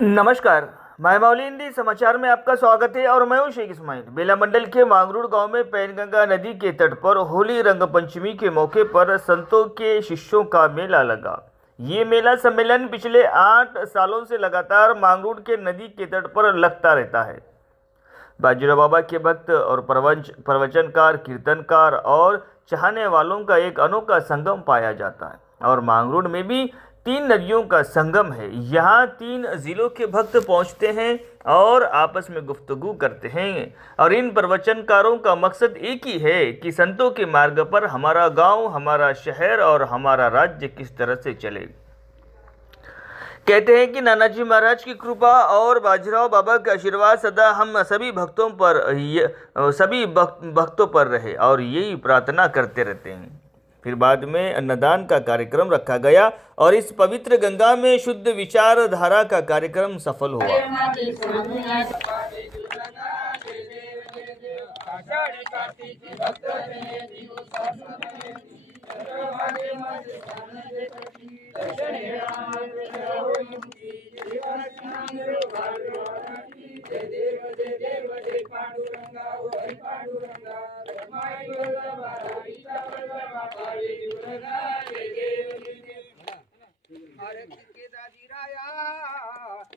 नमस्कार। मायमावली हिंदी समाचार में आपका स्वागत है और मैं हूं शेख इस्माइल। बेला मंडल के मांगरूड़ गांव में पैनगंगा नदी के तट पर होली रंग पंचमी के मौके पर संतों के शिष्यों का मेला लगा। ये मेला सम्मेलन पिछले 8 सालों से लगातार मांगरूड़ के नदी के तट पर लगता रहता है। बाजीराव बाबा के भक्त और प्रवचनकार, कीर्तनकार और चाहने वालों का एक अनोखा संगम पाया जाता है। और मांगरूड़ में भी 3 नदियों का संगम है। यहाँ 3 जिलों के भक्त पहुँचते हैं और आपस में गुफ्तगू करते हैं। और इन प्रवचनकारों का मकसद एक ही है कि संतों के मार्ग पर हमारा गांव, हमारा शहर और हमारा राज्य किस तरह से चले। कहते हैं कि नानाजी महाराज की कृपा और बाजीराव बाबा का आशीर्वाद सदा हम सभी भक्तों पर रहे और यही प्रार्थना करते रहते हैं। फिर बाद में अन्नदान का कार्यक्रम रखा गया और इस पवित्र गंगा में शुद्ध विचारधारा का कार्यक्रम सफल हुआ।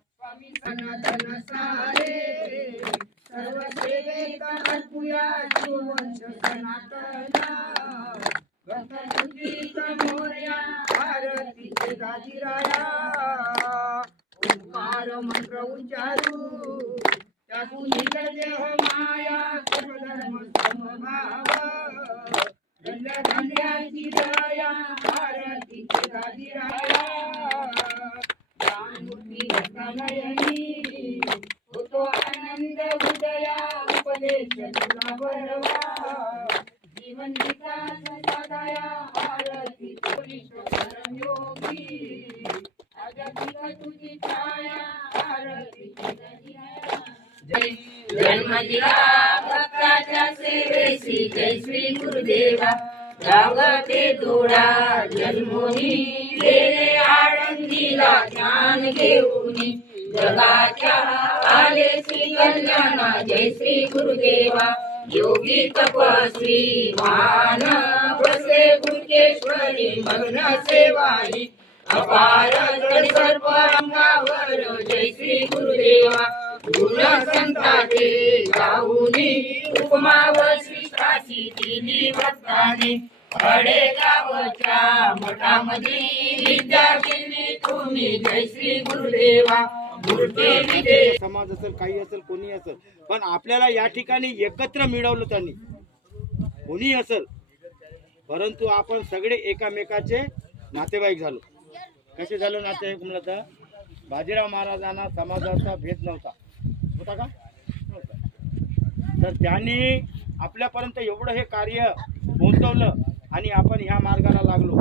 स्वामी सनातन सारे सर्व सेवेचा अर्पुया जीवंत सनातना भक्तमुखीचा मोरया आरतीचे दाजीराया ओंकार मंत्र उच्चारू त्यातून निघते हो माया सर्वधर्म समभाव धन्याची दया आरतीचे दाजीराया होतो आनंद हृदया उपदेश तुला बरवा जीवन विकास साधाया आरती परम योगी आजातिक तुझी छाया आरती जय जन्म दिला भक्ताच्या सेवेसी जय श्री गुरुदेवा गावते दोडा जन्मोनी गेले आळंदीला ज्ञान घेऊनी जगाच्या आले श्री कल्याणा जय श्री गुरुदेवा योगी तपस्वी मान बसे गुरुकेश्वरी मग्न सेवाई अपार सर्व अंगावर जय श्री गुरुदेवा गुण संताचे गाऊनी उपमावर श्रीष्ठाची दिली भक्ताने अडे गावच्या मठामध्ये विद्या दिली तुम्ही जय श्री गुरुदेवा समाज असेल, काही असेल, कोणी असेल, पण आपल्याला या ठिकाणी एकत्र मिळवलं त्यांनी, कोणी असेल, परंतु आपण सगळे एकामेकाचे नातेवाईक झालो. कसे झालो नातेवाईक म्हणलं तर बाजीराव महाराजांना समाजाचा भेद नव्हता, होता का नव्हता. तर त्यांनी आपल्यापर्यंत एवढं हे कार्य पोहोचवलं आणि आपण ह्या मार्गाला लागलो.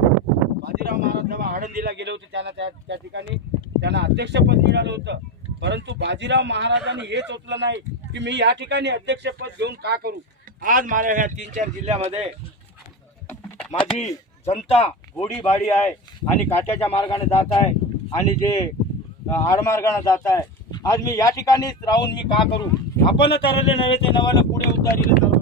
बाजीराव महाराज जेव्हा आळंदीला गेले होते त्यांना त्या ठिकाणी त्यांना अध्यक्षपद मिळालं होतं, परंतु बाजीराव महाराजांनी हे सोचलं नाही की मी या ठिकाणी अध्यक्षपद घेऊन का करू. आज माझ्या ह्या 3-4 जिल्ह्यामध्ये माझी जनता घोडी भाडी आहे आणि काट्याच्या मार्गाने जात आहे आणि जे आडमार्गाने जात आहे. आज मी या ठिकाणीच राहून मी का करू. आपण तरले नव्हे ते नवाला पुढे उतारिले सर्व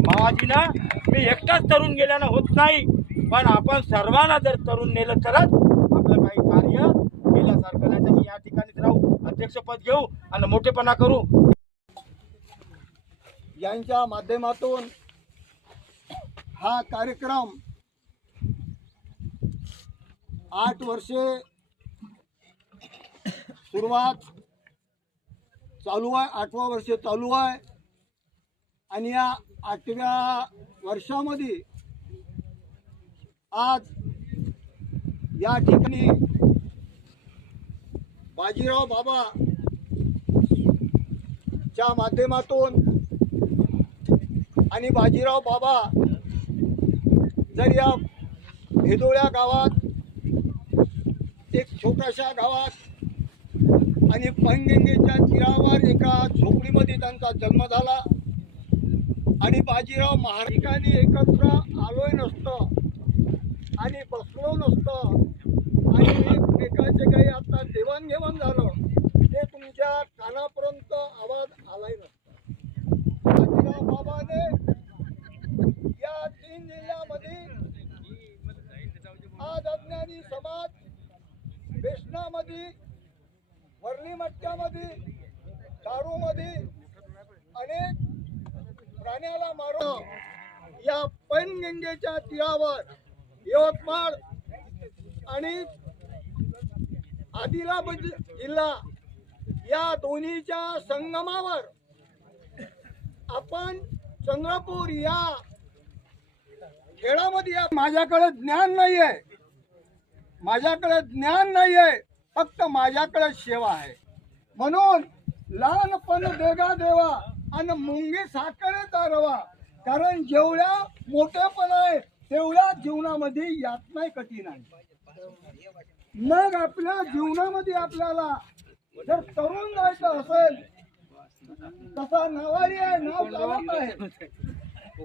मावाजीना. मी एकटाच तरुण गेल्यानं होत नाही, पण आपण सर्वांना जर तरुण नेलं तरच आपलं काही कार्य केल्यासारखं. नाही तर मी या ठिकाणीच राहू, अध्यक्षपद घेऊ आणि मोठेपणा करू. यांच्या माध्यमातून हा कार्यक्रम 8 वर्षे सुरुवात चालू आहे, 8वं वर्ष चालू आहे आणि या 8व्या वर्षामध्ये आज या ठिकाणी बाजीराव बाबा च्या माध्यमातून आणि बाजीराव बाबा जर या भेदोळ्या गावात, एक छोट्याशा गावात आणि पैनगंगेच्या तीरावर एका झोपडीमध्ये त्यांचा जन्म झाला आणि बाजीराव महाराजांनी एकत्र आलोय नसतं आणि बसलो नसतं आणि एकमेकाचे काही आता देवाणघेवाण झालं ते तुमच्या कानापर्यंत आवाज आलाय नसता. आदिराव बाबाने या 3 जिल्ह्यामध्ये आज अज्ञानी समाज व्यसनामध्ये, वर्णी मट्ट्यामध्ये, दारूमध्ये अनेक प्राण्याला मारून या पैनगंगेच्या तीरावर यवतमाळ आणि आदिलाबाद जिल्हा या दोन्हीच्या संगमावर आपण चंद्रपूर या खेळामध्ये माझ्याकडे ज्ञान नाही आहे, माझ्याकडे ज्ञान नाही आहे, फक्त माझ्याकडे सेवा आहे. म्हणून लहानपण देगा देवा आणि मुंगी साखरेचा रवा. कारण जेवढ्या मोठेपण आहे तेवढ्या जीवनामध्ये यातना कठीण आहे. मग आपल्या जीवनामध्ये आपल्याला जर तरुण जायचं असेल तसा नावारी आहे, नाव चालत आहे,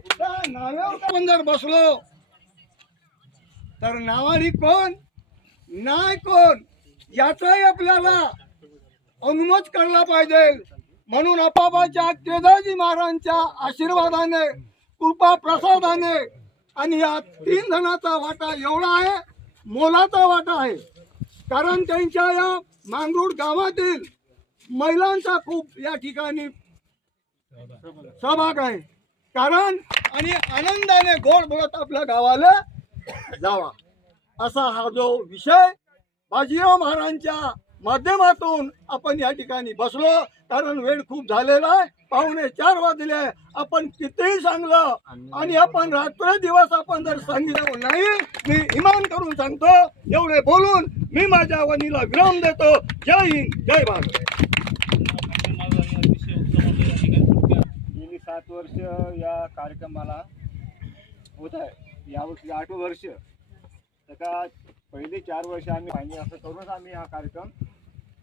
त्या नावावर आपण जर बसलो तर नावारी कोण नाही कोण याचाही आपल्याला अनुमत करला पाहिजे. म्हणून आपाबाच्या केदारजी महाराजांच्या आशीर्वादाने, कृपा प्रसादाने आणि या 3 जणांचा वाटा एवढा आहे, मोलाचा वाटा आहे. कारण त्यांच्या या मांगरूळ गावातील महिलांचा खूप या ठिकाणी सहभाग आहे. कारण आणि आनंदाने गोड बोलत आपल्या गावाला जावा असा हा जो विषय बाजीराव महाराजांच्या माध्यमातून आपण या ठिकाणी बसलो. कारण वेळ खूप झालेला आहे, 3:45 वाजले. आपण कितीही सांगलं आणि आपण रात्र दिवस आपण जर सांगितलं नाही, मी इमान करून सांगतो, एवढे बोलून मी माझ्या वणीला विराम देतो. जय हिंद, जय भारत. गेली 7 वर्ष या कार्यक्रमाला होत आहे. यावर्षी 8 वर्ष. त्याचा पहिले 4 वर्ष आम्ही पाहिजे असं करूनच आम्ही हा कार्यक्रम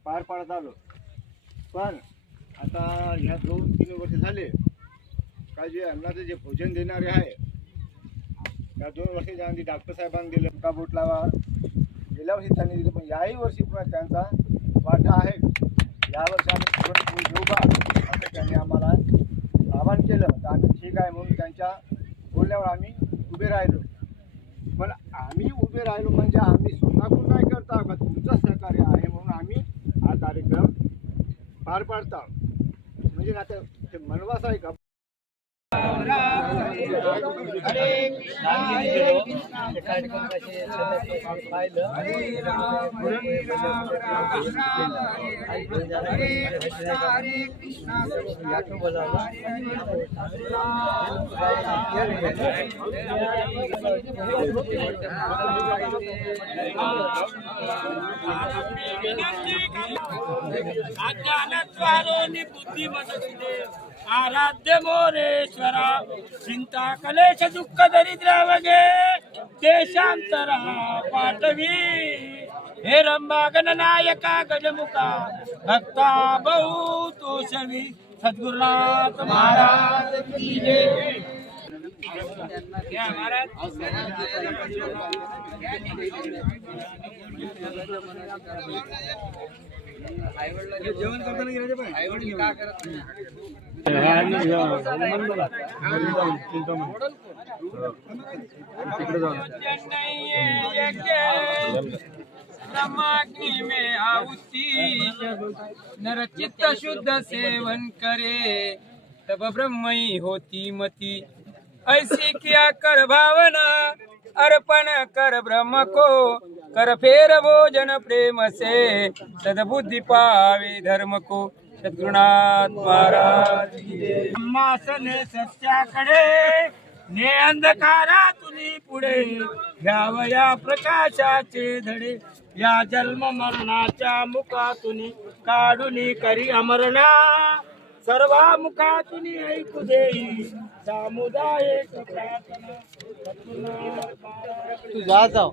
पार पाडत आलो. पण आता ह्या 2-3 वर्ष झाले का जे अन्नाचं जे भोजन देणारे आहे त्या 2 वर्षाच्या आधी डॉक्टर साहेबांनी दिलं का बोट लावा. गेल्या वर्षी त्यांनी दिलं, पण याही वर्षी पण त्यांचा वाटा आहे. यावर्षी आम्ही पुरणपोळी देऊ का असं त्यांनी आम्हाला आवाहन केलं. तर आम्ही ठीक आहे म्हणून त्यांच्या बोलण्यावर आम्ही उभे राहिलो. पण आम्ही उभे राहिलो म्हणजे आम्ही स्वतःकडून नाही करता का, तुमचं सहकार्य आहे म्हणून आम्ही हा कार्यक्रम पार पाडता. म्हणजे ना ते मनवास आहे का. आराध्य मोरेश्वरा चिंता कलेश दुःख दरिद्र वगे देशांतरा पाठवी. हे रंबा गणनायका गजमुखा भक्ता बहु तोषवी. सद्गुरुनाथ महाराज की जय. क्या महाराज जेवण करताना गेले पण आईवडील का करत ब्रह्माग्नि में आहुति नर चित्त शुद्ध सेवन करे तब ब्रह्म ही होती मति. ऐसी किया कर भावना अर्पण कर ब्रह्म को कर फेर भोजन प्रेम से सद्बुद्धि पावे धर्म को. सद्गुरुनाथ महाराज ब्रह्मासन सत्याकडे ने अंधकारातुनी पुढे घ्यावया प्रकाशाचे धडे. या जन्म मरणाच्या मुखातुनी काढुनी करी अमरणा सर्वामुखातून ऐकू देई सामुदायिक प्रार्थना. तू जा जाव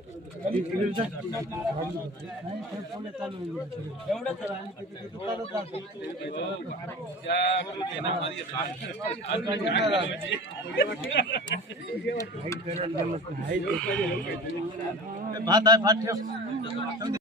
भात आहे भात ठेव.